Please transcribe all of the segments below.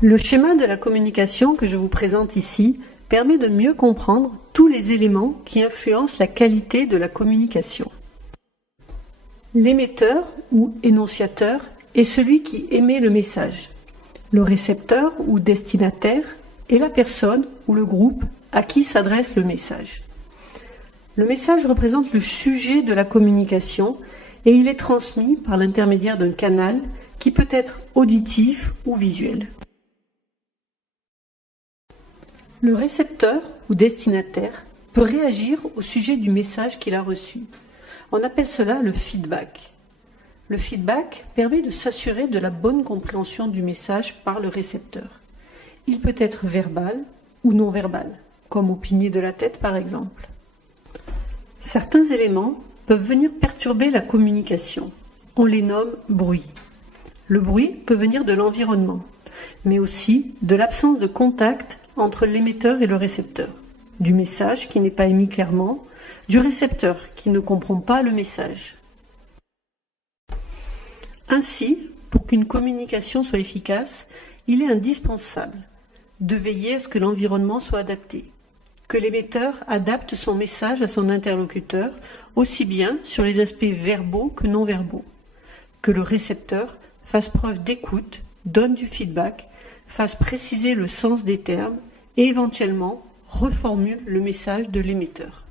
Le schéma de la communication que je vous présente ici permet de mieux comprendre tous les éléments qui influencent la qualité de la communication. L'émetteur ou énonciateur est celui qui émet le message. Le récepteur ou destinataire est la personne ou le groupe à qui s'adresse le message. Le message représente le sujet de la communication et il est transmis par l'intermédiaire d'un canal qui peut être auditif ou visuel. Le récepteur ou destinataire peut réagir au sujet du message qu'il a reçu. On appelle cela le feedback. Le feedback permet de s'assurer de la bonne compréhension du message par le récepteur. Il peut être verbal ou non verbal, comme au pigné de la tête par exemple. Certains éléments peuvent venir perturber la communication. On les nomme bruits. Le bruit peut venir de l'environnement, mais aussi de l'absence de contact entre l'émetteur et le récepteur, du message qui n'est pas émis clairement, du récepteur qui ne comprend pas le message. Ainsi, pour qu'une communication soit efficace, il est indispensable de veiller à ce que l'environnement soit adapté, que l'émetteur adapte son message à son interlocuteur, aussi bien sur les aspects verbaux que non verbaux, que le récepteur fasse preuve d'écoute, donne du feedback, fasse préciser le sens des termes et éventuellement reformule le message de l'émetteur.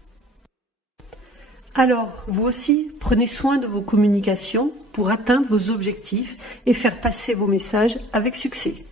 Alors, vous aussi, prenez soin de vos communications pour atteindre vos objectifs et faire passer vos messages avec succès.